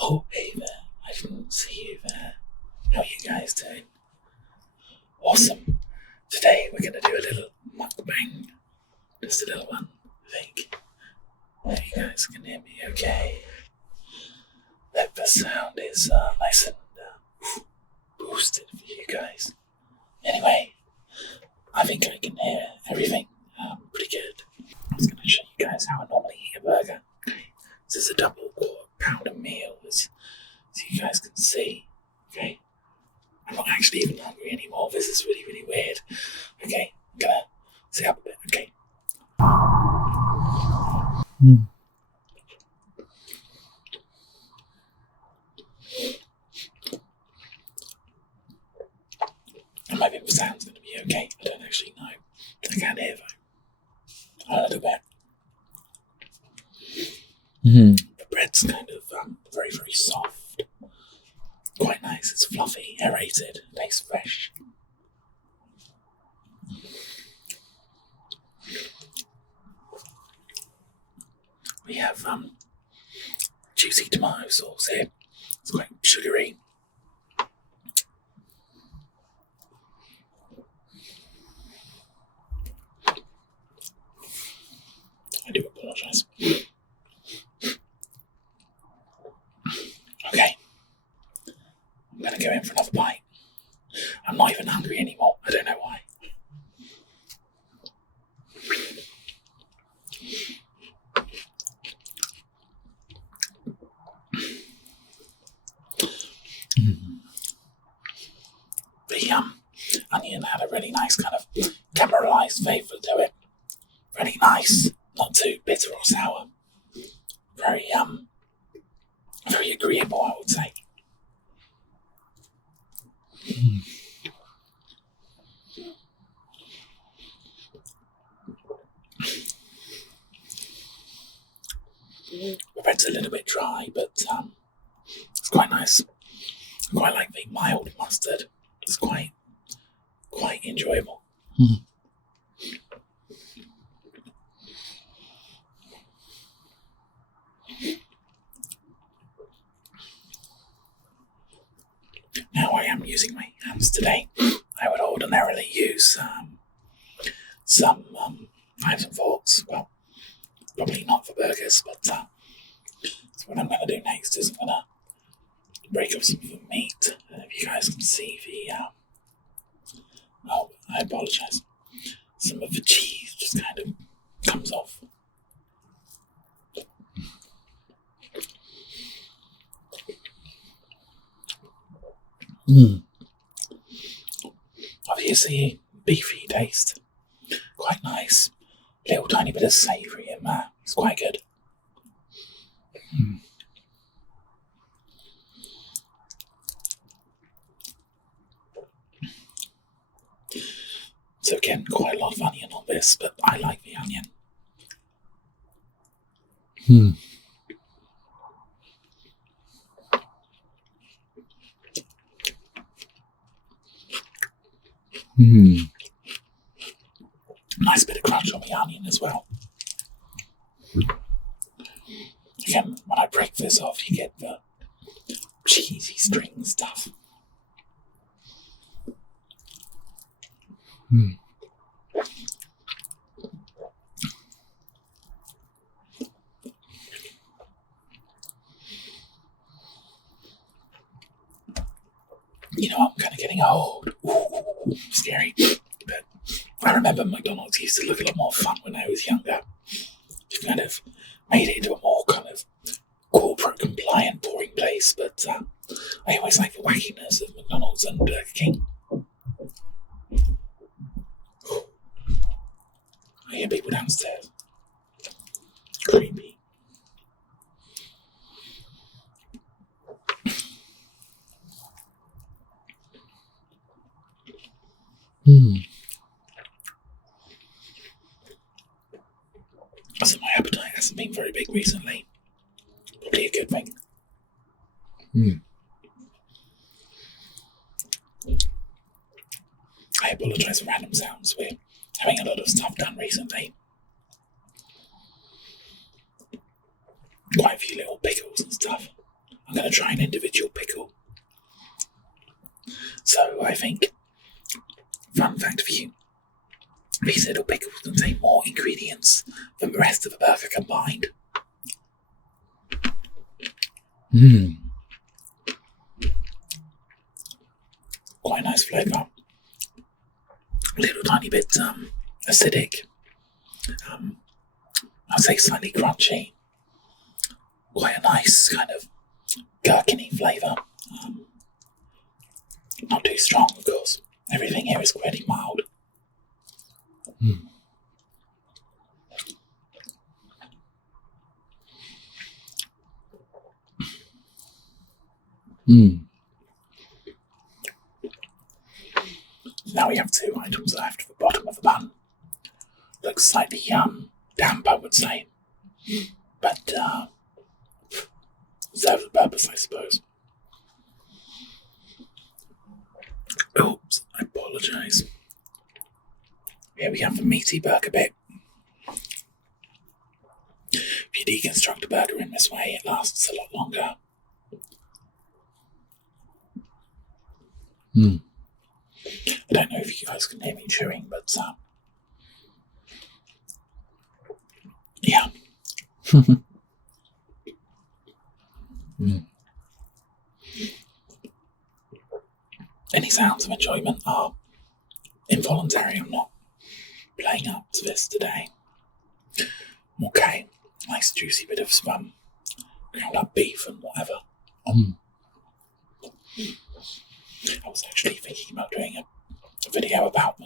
Oh, hey there. I didn't see you there. How are you guys doing? Awesome. Today we're going to do a little mukbang. Just a little one, I think. Hope you guys can hear me okay. Hope the sound is nice and boosted for you guys. Anyway, I think I can hear everything pretty good. I'm just going to show you guys how I normally eat a burger. This is a double quarter-pounder meal, as you guys can see. Okay, I'm not actually even hungry anymore. This is really, really weird. Okay, I'm going to sit up a bit. Okay. And maybe the sound's going to be okay. I don't actually know. I can hear though. A little bit. The bread's kind of very, very soft. Quite nice. It's fluffy, aerated, tastes fresh. We have juicy tomato sauce here. It's quite sugary. I do apologise. Okay, I'm going to go in for another bite. I'm not even hungry anymore. I don't know why. The onion had a really nice kind of caramelised flavour to it. Really nice, not too bitter or sour. Very very agreeable, I would say. The bread's a little bit dry, but it's quite nice. I quite like the mild mustard. It's quite enjoyable. Now I am using my hands today. I would ordinarily use some knives and forks. Well, probably not for burgers, but so what I'm going to do next is I'm going to break up some of the meat. If you guys can see the oh, I apologise. Some of the cheese just kind of comes off. Obviously, beefy taste. Quite nice. Little tiny bit of savoury in there. It's quite good. So again, quite a lot of onion on this, but I like the onion. Nice bit of crunch on the onion as well. Again, when I break this off, you get the cheesy string stuff. You know, I'm kind of getting old. Ooh, scary. But I remember McDonald's used to look a lot more fun when I was younger. They've kind of made it into a more kind of corporate compliant, boring place. But I always like the wackiness of McDonald's and Burger King. I hear people downstairs. Creepy. So my appetite hasn't been very big recently. Probably a good thing. I apologise for random sounds. We're having a lot of stuff done recently. Quite a few little pickles and stuff. I'm going to try an individual pickle. So I think, fun fact for you, these little pickles contain more ingredients than the rest of the burger combined. Quite a nice flavour. A little tiny bit acidic. I'd say slightly crunchy. Quite a nice kind of gherkiny flavour. Not too strong, of course. Everything here is pretty mild. Now we have two items left at the bottom of the bun. Looks slightly damp, I would say. But serves the purpose, I suppose. Oops, I apologise. Here we have the meaty burger bit. If you deconstruct a burger in this way, it lasts a lot longer. I don't know if you guys can hear me chewing, but yeah. Any sounds of enjoyment are involuntary. I'm not playing up to this today. Okay, nice juicy bit of ground up beef and whatever. I was actually thinking about doing a video about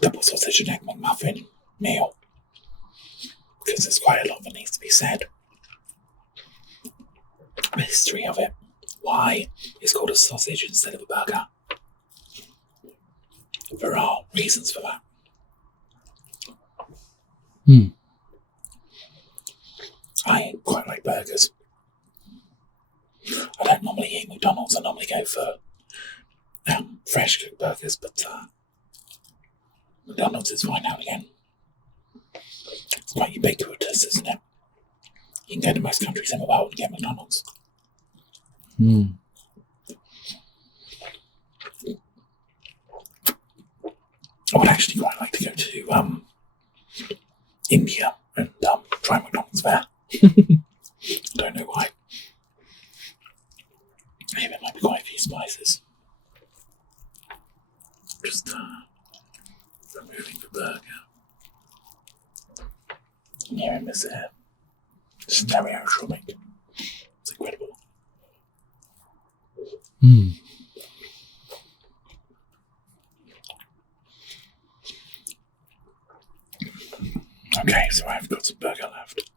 double sausage and egg McMuffin meal, because there's quite a lot that needs to be said. The history of it, why it's called a sausage instead of a burger. There are reasons for that. I quite like burgers. I don't normally eat McDonald's. I normally go for fresh cooked burgers, but McDonald's is fine now and again. It's quite ubiquitous, isn't it? You can go to most countries in the world and get McDonald's. I would actually quite like to go to India and try McDonald's there. I don't know why. Maybe there might be quite a few spices. Just removing the burger. And here in this stereo shrubbing. It's incredible. Okay, so I've got some burger left.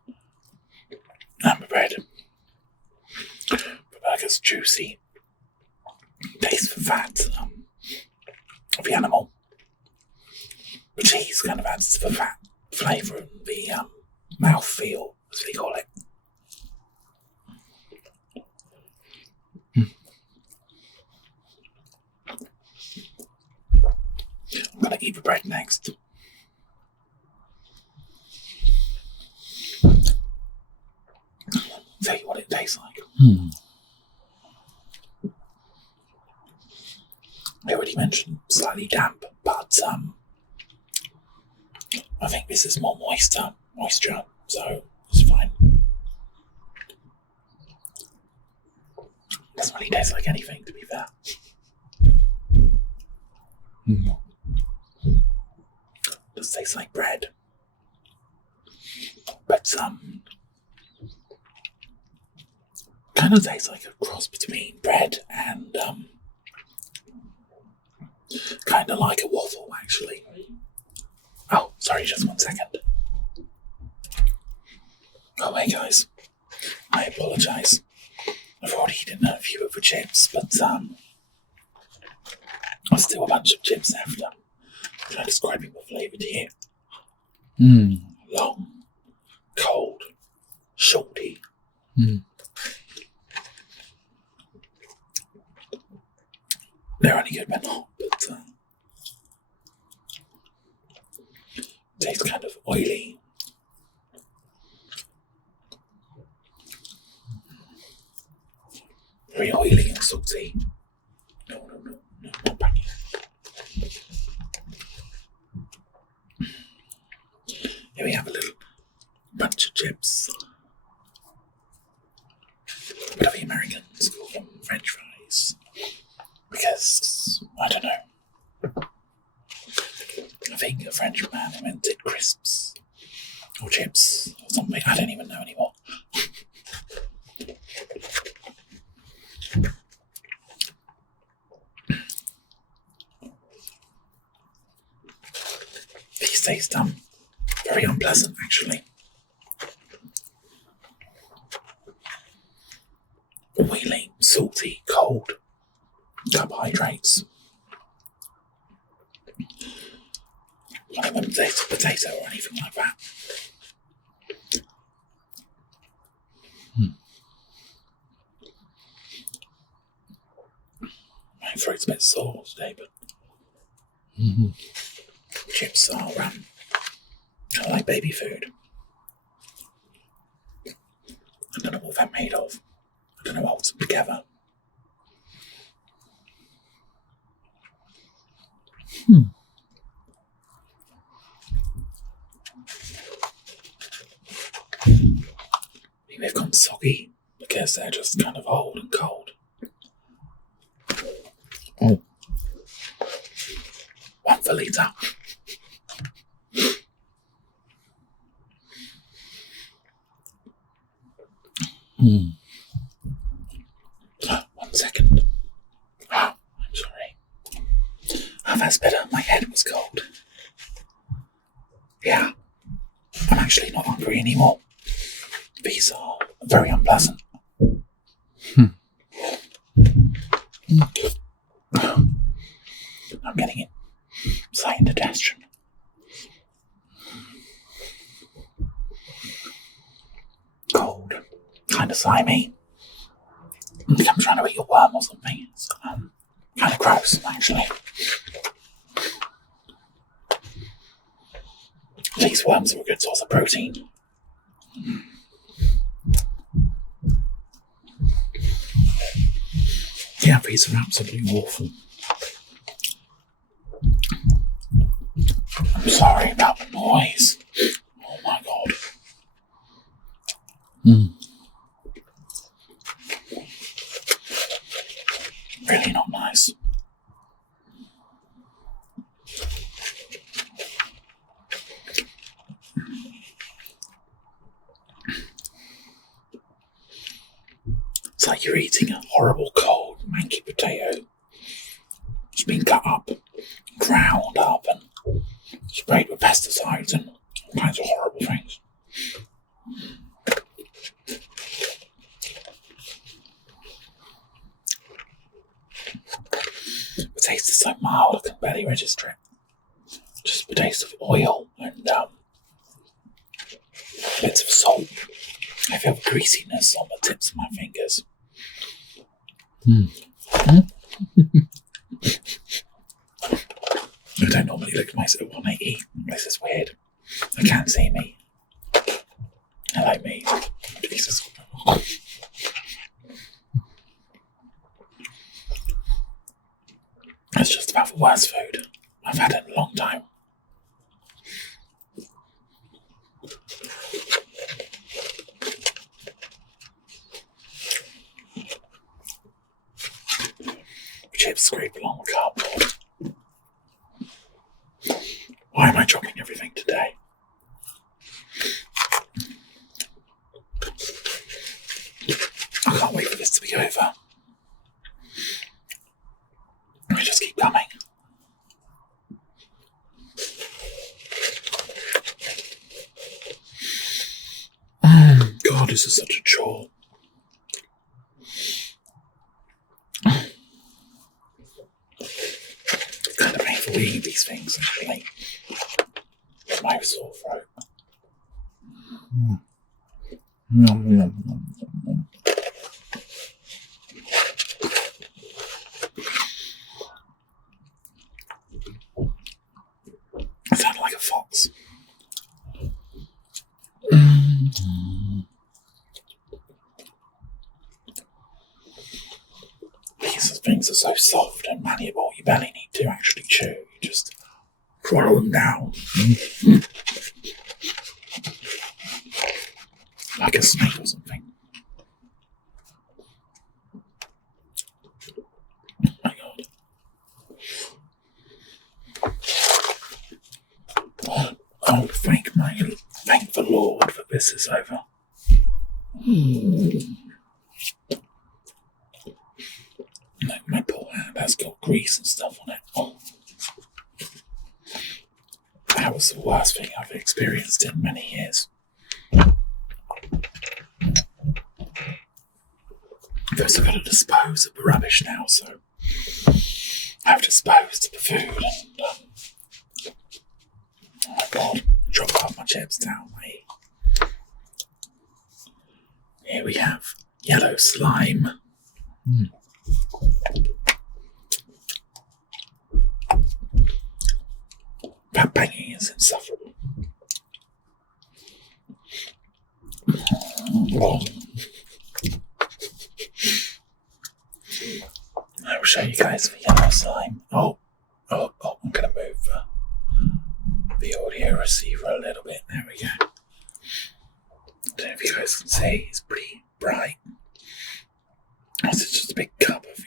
And the bread. The burger's juicy. Taste the fat of the animal. The cheese kind of adds to the fat flavour and the mouthfeel, as we call it. I'm going to eat the bread next. Tell you what it tastes like. I already mentioned slightly damp, but I think this is more moisture, so it's fine. Doesn't really taste like anything, to be fair. Does taste like bread, but kind of tastes like a cross between bread and kind of like a waffle, actually. Oh, sorry, just 1 second. Oh, hey guys, I apologise. I've already eaten a few of the chips, but there's still a bunch of chips left. I'm trying to describe the flavour to you. Long, cold, salty. They're only good when hot, but tastes kind of oily. very oily and salty. No, not banging. Here we have a little bunch of chips. Whatever the Americans call them, French fries. Because, I don't know. I think a French man invented crisps. Or chips, or something. I don't even know anymore. These taste very unpleasant, actually. Oily, salty, cold carbohydrates. Not even potato or anything like that. My throat's a bit sore today, but chips are kind of like baby food. I don't know what they're made of. I don't know what holds them together. Maybe they've gone soggy because they're just kind of old and cold. Oh. 1 for litre. One second. Oh, I'm sorry. Oh, that's better. My head was cold. Yeah. I'm actually not hungry anymore. These are very unpleasant. I'm getting it. Slight indigestion. Cold. Kind of slimy. I think I'm trying to eat a worm or something. It's kind of gross, actually. These worms are a good source of protein. Yeah, these are absolutely awful. I'm sorry about the noise. Oh my god. Really not nice. It's like you're eating a horrible cold manky potato. It's been cut up, ground up, and sprayed with pesticides and all kinds of horrible things. The taste is so mild I can barely register it. Just the taste of oil and bits of salt. I feel greasiness on the tips of my fingers. I don't normally look at myself when I eat. This is weird. I can't see me. Hello, me. Jesus. It's just about the worst food I've had in a long time. Chips scrape along the cardboard. Why am I dropping everything today? I can't wait for this to be over. I just keep coming. God, this is such a chore. It's kind of painful eating these things, actually. My sore throat. I sound like a fox. things are so soft and malleable, you barely need to actually chew. You just swallow them down. Like a snake or something. Oh my God. Oh, thank the Lord that this is over. My poor hand has got grease and stuff on it. Oh. That was the worst thing I've experienced in many years. First I've got to dispose of the rubbish now, so I've disposed of the food and oh my God, dropped half my chips down. Here we have yellow slime. That banging is insufferable. I will show you guys the yellow slime. Oh, I'm going to move the audio receiver a little bit. There we go. I don't know if you guys can see, it's pretty bright. This is just a big cup of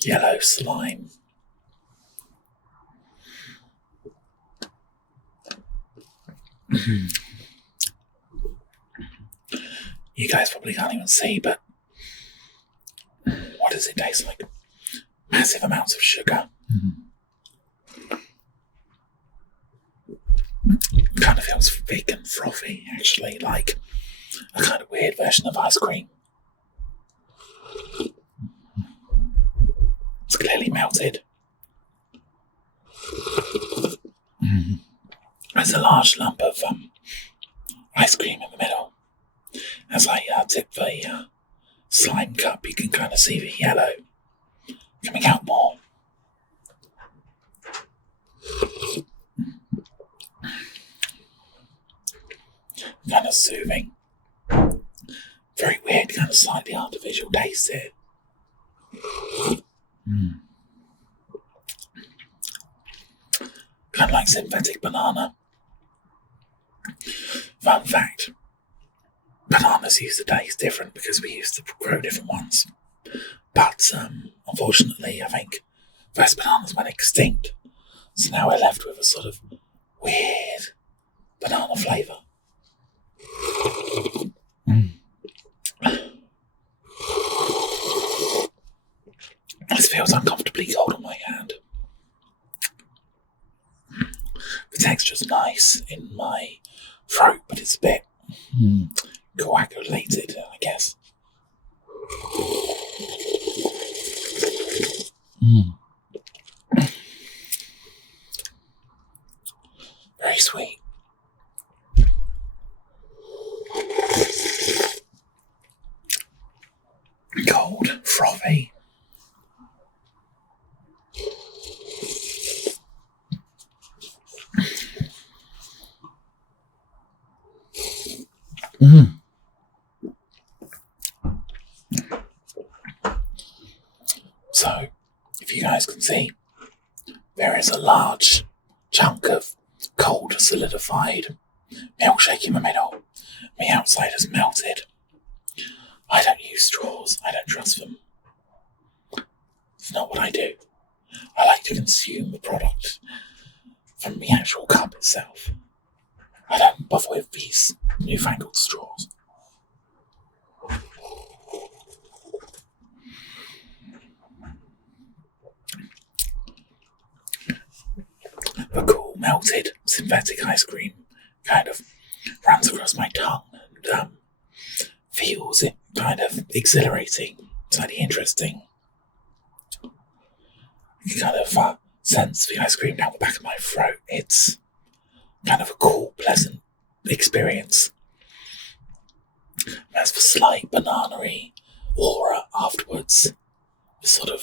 yellow slime. You guys probably can't even see, but what does it taste like? Massive amounts of sugar. Kind of feels thick and frothy, actually, like a kind of weird version of ice cream. It's clearly melted. There's a large lump of ice cream in the middle. As I dip the slime cup, you can kind of see the yellow coming out more. Kind of soothing. Very weird, kind of slightly artificial taste here. Kind of like synthetic banana. Fun fact, bananas used to taste different because we used to grow different ones. But unfortunately, I think first bananas went extinct. So now we're left with a sort of weird banana flavour. This feels uncomfortably cold on my hand. The texture's nice in my throat, but it's a bit coagulated, I guess. Very sweet. Cold, frothy. So, if you guys can see, there is a large chunk of cold, solidified milkshake in the middle. The outside is melted. I don't use straws. I don't trust them. It's not what I do. I like to consume the product from the actual cup itself. I don't bother with these newfangled straws. The cool, melted, synthetic ice cream kind of runs across my tongue and feels it kind of exhilarating, slightly interesting. You kind of sense the ice cream down the back of my throat. It's kind of a cool, pleasant experience. There's the slight banana-y aura afterwards, the sort of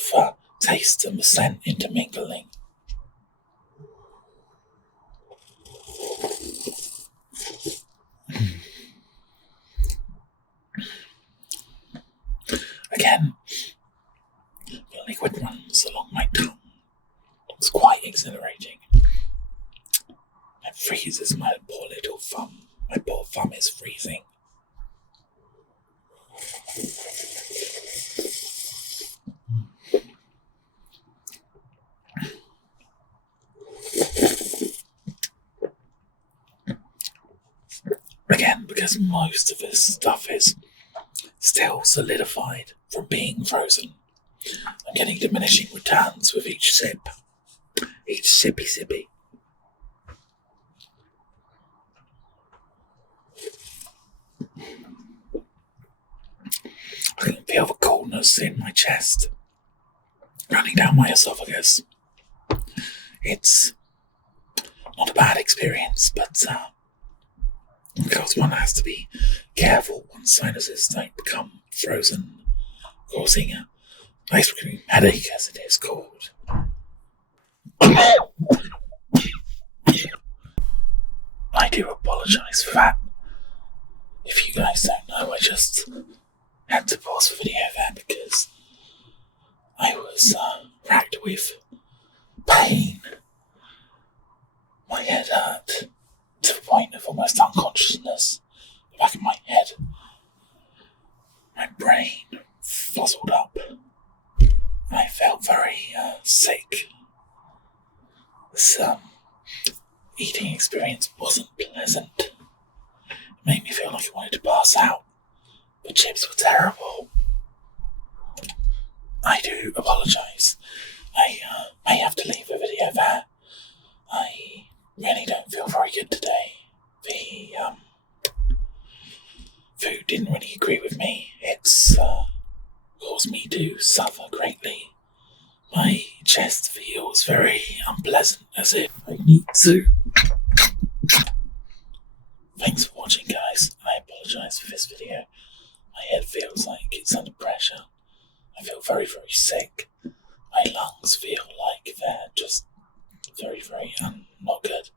taste and the scent intermingling. Again, liquid runs along my tongue. It's quite exhilarating. It freezes my poor little thumb. My poor thumb is freezing. Again, because most of this stuff is still solidified from being frozen, I'm getting diminishing returns with each sip. Each sippy. I can feel the coldness in my chest running down my esophagus. It's not a bad experience, but of course one has to be careful one's sinuses don't become frozen, causing an ice cream headache, as it is called. I do apologise for that. If you guys don't know, I just had to pause the video there because I was racked with pain. My head hurt to the point of almost unconsciousness. The back of my head, my brain fuzzled up. I felt very sick. This eating experience wasn't pleasant. It made me feel like I wanted to pass out. The chips were terrible. I do apologise. I may have to leave the video there. I really don't feel very good today. The food didn't really agree with me. It's caused me to suffer greatly. My chest feels very unpleasant, as if I need to. Thanks for watching, guys. I apologise for this video. My head feels like it's under pressure. I feel very, very sick. My lungs feel like they're just very, very not good.